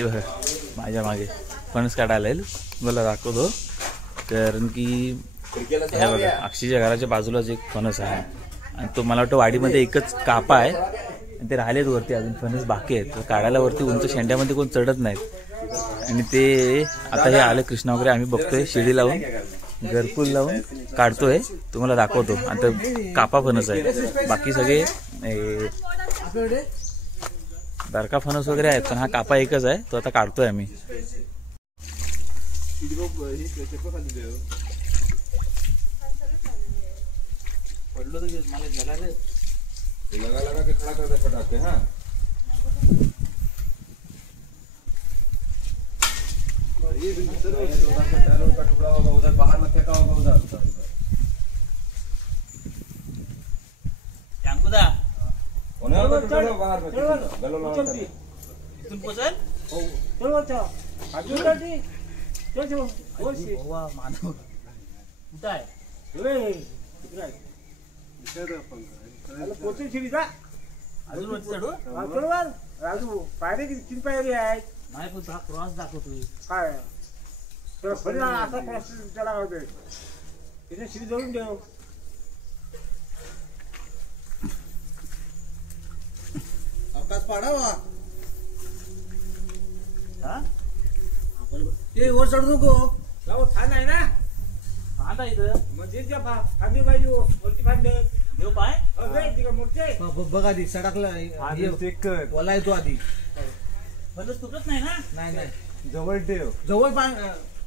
हे बघा माझ्या मागे फणस काढायला येईल, मला दाखवतो. कारण की हे बघा अक्षयच्या घराच्या बाजूलाच एक फणस आहे आणि तो मला वाटतं वाडीमध्ये एकच कापा आहे आणि ते राहिलेत वरती, अजून फणस बाकी आहेत. तर काढायला वरती उंच शेंड्यामध्ये कोण चढत नाहीत आणि ते आता हे आले कृष्णा वगैरे, आम्ही बघतोय शिडी लावून घरकुल लावून काढतोय, तुम्हाला दाखवतो. आणि तर कापा फणस आहे, बाकी सगळे दारका फणस वगैरे आहेत, पण हा कापा एकच आहे, तो आता काढतोय आम्ही. पडलो तर मला जला रे, लगा लगा के खड़ा कर दे फटाके. हाँ ये भी टैलों का टुकड़ा होगा उधर, बाहर में फेंका होगा उधर. टैंकुदा ओनर का टुकड़ा बाहर में गलो लगा तुम पोसल ओ चलो अच्छा आजू दादी चल चलो ओ सी वाह मानो कुठे आहे रे कुठे आहे इथे पण पोचे शिडीचा अजून वरती चढू बरोबर राजू पायरी किती पायरी आहेत नाही पण हा क्रॉस दाखवतोय काय तर फरीला असा क्रॉस चढा होतोय इथे शिडी जोडून ठेव. आकाश पाडावा हा ते वर चढू नको जाऊ खान आहे ना फांदा इथं म्हणजे त्या फांदी पाहिजे वरती फांद देव पाय अरे मोठे बघ आधी सडकला चेक कर ओला येतो आधी फणस तुटत नाही ना. नाही नाही जवळ ठेव, जवळ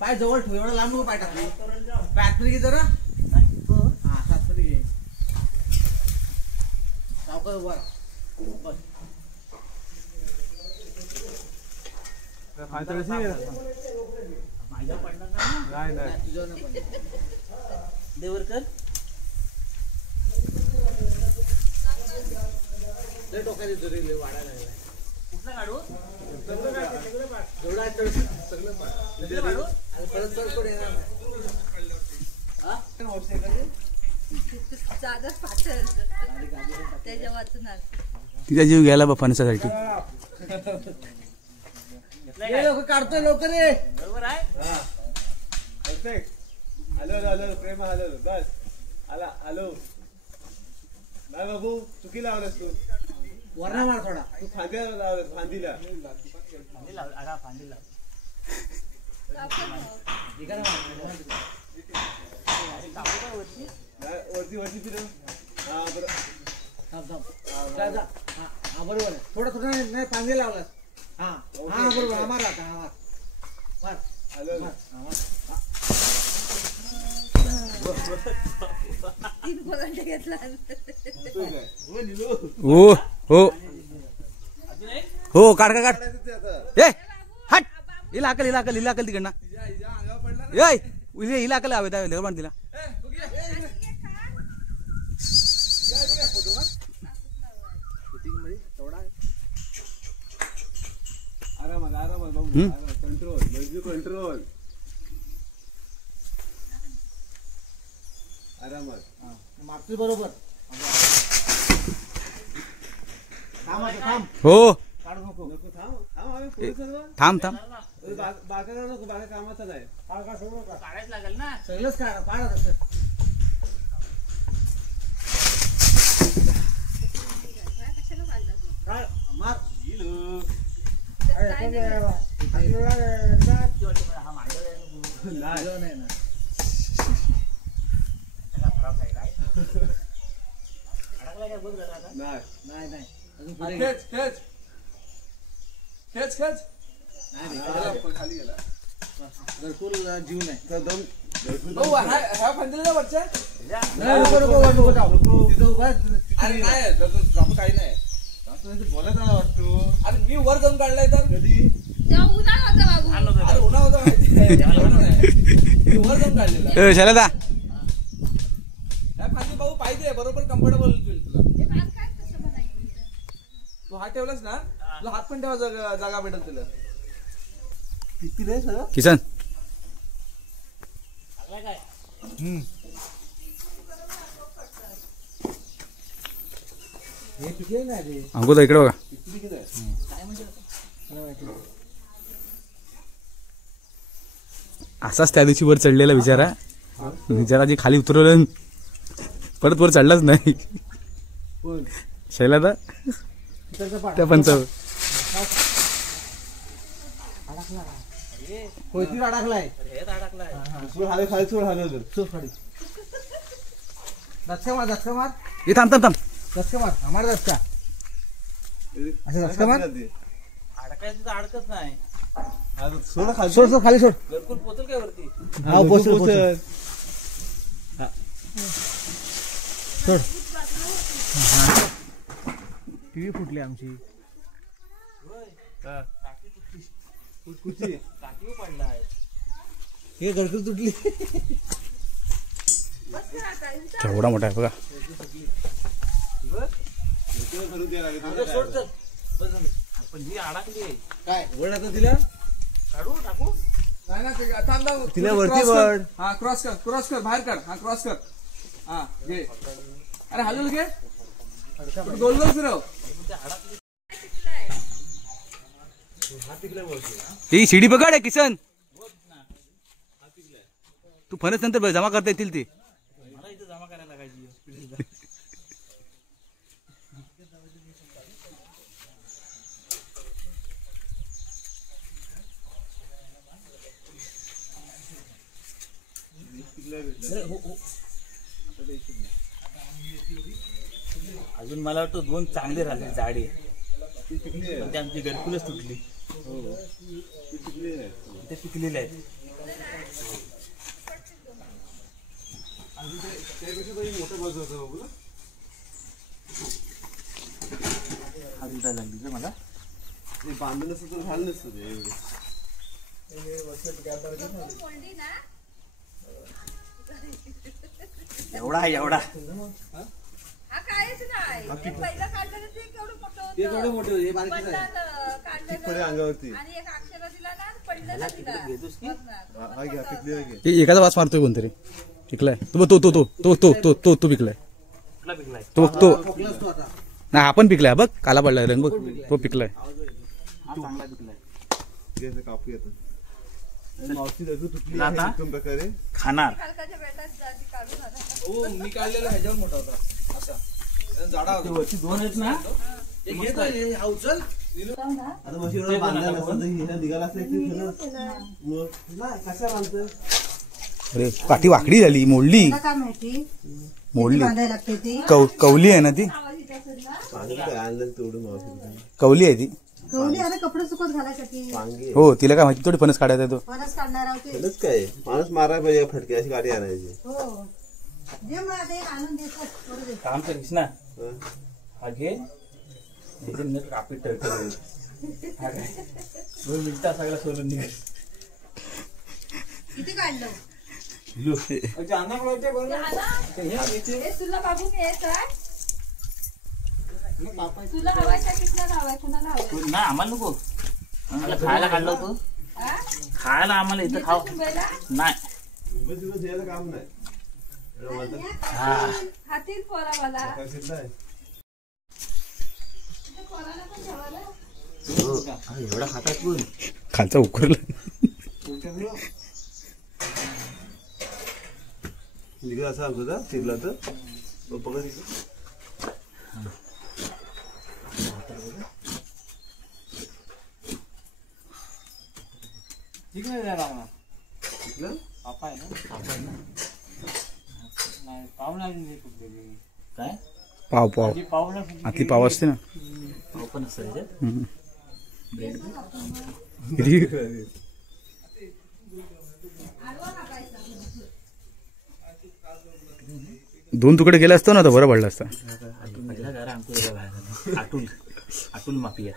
पाय जवळ ठेव, एवढा लांब नको पाय टाकली पाय आतमध्ये घे जरा. हा आतमध्ये घे सावकाश वर बस. माझ्या पडणार नाही नाही तुझ्या नाही पडणार देवर कर लय टोकायचे जरी वाढायला लागलाय. कुठला काढू जेवढा आहे सगळं काढू आणि परत चढ कोण येणार हा जागा पाठल त्याच्या वाचणार तिचा जीव घ्यायला बा फणसासाठी. लोक काढतोय लवकर ये बरोबर आहे. हॅलो हॅलो प्रेम हॅलो बस आला हॅलो नाही बाबू चुकी लावलंस तू वरणा मार थोडा तू फांदीला लावलंस फांदीला वरती वरती फिरव. हा बरोबर हा बरोबर आहे थोडं थोडं नाही फांदी लावलास. हा हा बरोबर मार आता हा मार हॅलो हो हो हो काढ काढ ए हट इलाकल इलाकल इलाकल तिकडनं ए इलाकल हवे त्या पण तिला आरामात आरामात बाबू कंट्रोल कंट्रोल आरामात मारतोय बरोबर. हो काढू नको नको थांब थांब थांब बागा नको बागा कामाचा नाही काढायच लागेल ना सगळंच काढा पाडा तसं काय मार खाली गेला घरकुल जीव नाही काही नाही बोलत वाटतो. अरे मी वर जाऊन काढलाय तर कधी उन्हा होता माहिती वर जाऊन काढलेला फांदी भाऊ पाहिजे बरोबर कम्फर्टेबल तुला. तू हात ठेवलास ना तुला हात पण ठेवा जागा भेटल तुला. किती रे सगळं किसन हे किती आहे ना रे अंगोदा इकडे बघा. किती आहे काय म्हणजे असाच त्या दिवशी वर चढलेला बिचारा जे खाली उतरवलं परत वर चढलाच नाही. शैला त्या पंचावर अडकलाय खाली सोड हालवलं धक्का मार धक्का मार हे थांब थांब थांब धक्का मार हमारा धक्का असं धक्का मार अडकायचं तर अडकत नाही. सोड खाली सोड सोड खाली सोड घरकुल पोचल काय वरती. हा पोचल पोचल सोड टीव्ही फुटली आमची टाकीवर पडलाय. हे गडकरी तुटली केवढा मोठा आहे बघा. पण ही अडकली आहे. काय वड आता तिला काढू टाकू. नाही ना ते थांब थांब तिला वरती वड. हा क्रॉस कर बाहेर काढ हा क्रॉस कर हा घे अरे हलवलं घे गोल गोल फिरव ही शिडी पकड आहे किसन. तू फणस नंतर जमा करता येतील ते. मला इथं जमा करायला लागायची. अजून मला वाटतं 2 चांगले राहिले झाडे. पण ते आमची घरकुलच तुटली. ते पिकलेले आहेत. लागली मला बांधून नसतं तर झालं नसतं ते एवढे. एवढा आहे एवढा. हा कायच नाही ते पहिलं काढलं ते केवढं मोठं होतं. ते केवढं मोठं होतं, हे बारकीच आहे. पडलं, काढलेलं. पडे अंगावरती. आणि एक अक्षर दिला ना पडलेलं दिला. हा घ्या पिकलेलं घे. हे एकाचा वास मारतोय कोणतरी. पिकलाय तो तो तो तो तो तो तो तो तो पिकलाय. कुठला पिकलाय. तो तो खोकलाच तो आता नाही हा पण पिकलाय बघ. काला पडलाय रंग बघ. तो पिकलाय. हा चांगला पिकलाय. घे असं कापू येतं. मावशी अजून तुटली आता? आहे उत्तम प्रकारे. खाणार. खालकाच्या बेटात जाती काढून आला. हो मी काढलेला ह्याच्यावर मोठा होता असा झाडा ते वरती 2 आहेत ना. ते घेतो हा उचल आता म्हशीवर बांधला नसतं तर हिला निघाला असतं एक फणस. मग नाही कशा बांधतं. अरे काठी वाकडी झाली मोडली काय माहिती मोडली. बांधायला लागते ती. कवली आहे ना ती. पाणी काय आणलं तेवढं मावशी कवली आहे ती. गवली आणि कपडे सुकत घालायसाठी पांगी हो तिला काय माहिती थोडी फणस काढायचा तो. फणस काढणार होते. फणस काय माणूस मारायला पाहिजे फटके अशी गाडी आणायची. हो जे मला ते आणून देतो थोडं दे. काम करीस ना. हं. हा घे. इथे नीट कापीत ठरतो. हा काय 2 मिनिटात सगळं सोडून निघाल. किती काढलं हे तुला बाबू यायचं आहे. तुला हवायचा किसला हवाय कुणाला हवाय. नाही आम्हाला नको. आम्हाला खायला काढलं होतं. खायला आम्हाला इथं खाऊ नाही. दिवस दिवस द्यायला काम नाही. हातील पोरा मला कशातलं आहे? पोराला पण ठेवायला. एवढा खातात पण. खालचा उकरला. निघत असं सांगतो चिरला तर बघा तिथं. ठीक नाही द्यायला आम्हाला. तिथलं? पापा आहे ना. नाही पाव नाही कुठलेली. काय पाव पाव ती पाव ना. आतली पाव असते ना. पाव पण असतं त्याच्यात. हम्म. ब्रेड. किती 2 तुकडे गेले असतो ना तर बरं पडलं असतं. अटूल माफिया.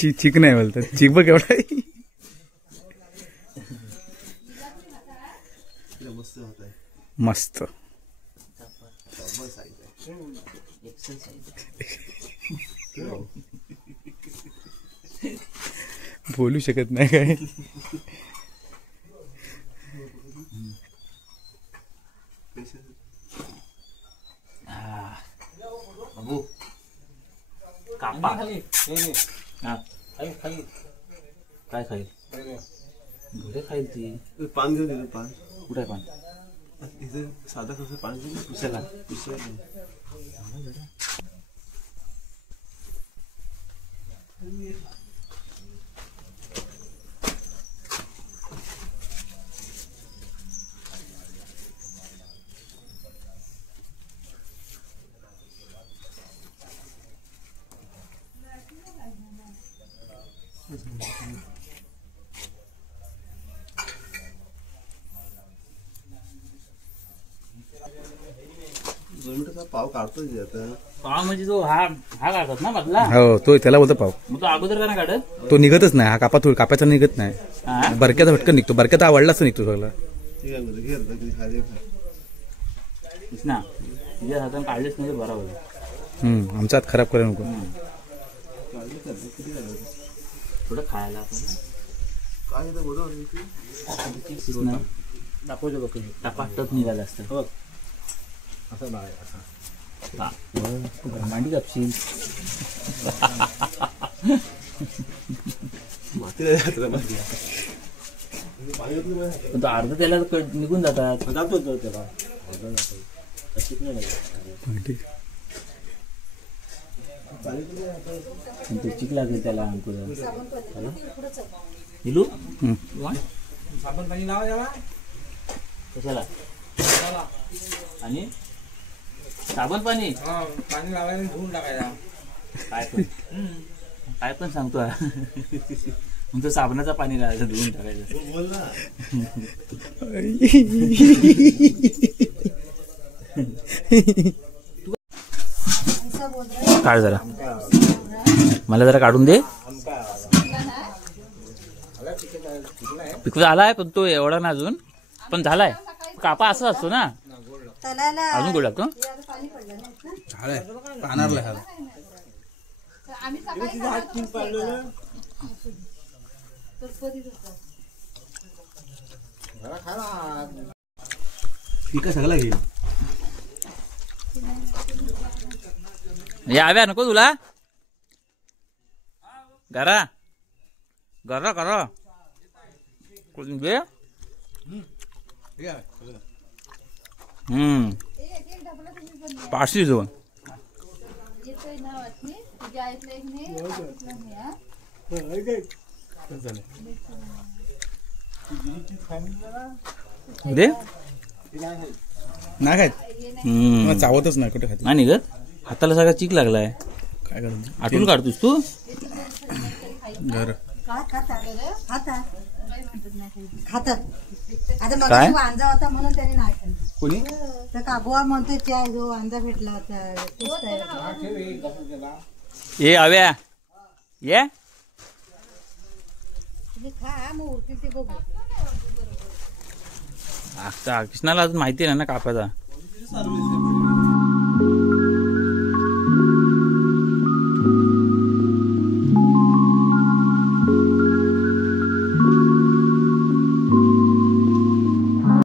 चिक नाही बोलतात. चिक बघ केवढा आहे. मस्त होत आहे. मस्त बोलू शकत नाही काय. बाबू कापा. हा. काय खाईल. घरे खाईल ती. पान घेऊन दिलं पान कुठे आहे पान? इथे साधा कसं पान घेऊन पिशाला. पाव काढतोय आता. पाव म्हणजे तो हा काढतात ना मधला. हो तो त्याला बोलतो पाव. मग तो अगोदर का नाही काढत? तो निघतच नाही. हा कापाचा निघत नाही. हा? बरक्याचा भटकन निघतो. बरक्याचा आवडलाच निघतो सगळं. ठीक आहे घे आता किती खाली खा. ना तुझ्या हाताने काढलेच नाही तर बरं होईल. आमचा हात खराब करायला नको. थोडं खायला आपण काय येतं बरोबर दाखवतो बघ. टपाटप निघाला असतं. असं नाही असं ब्रह्मांडी कापशील. पण तो अर्ध त्याला निघून जातात. जातो त्याला चिक लागेल त्याला अंकुर. हिलू साबण पाणी लावा याला. कशाला? आणि साबण पाणी पाणी लावायला धुवून टाकायला. काय पण सांगतो. मग तो साबणाचा पाणी लावायचं धुवून टाकायचं. बोल ना. काढ जरा. मला जरा काढून दे. पिकला आलाय पण तो एवढा ना अजून. पण झालाय. कापा असा असतो ना. अजून गोड लागतो. पिका सगळा घेईल. याव्या नको तुला. करा करा करा दे. पाचशे दोन. दे नाही खायत. चावतच नाही. कुठे खात नाही निघत. हाताला सगळा चिक लागलाय. काय करतो आठवून काढतोस तू. घर खातात. आता मग काय? वांजा होता म्हणून त्याने नाही खाल्लं. कोणी तर काबुआ म्हणतोय त्या जो वांजा भेटला होता तोच तयार. ये आव्या ये. तुम्ही खा मग उरतील ते बघू. कृष्णाला अजून माहिती नाही ना कापाचा.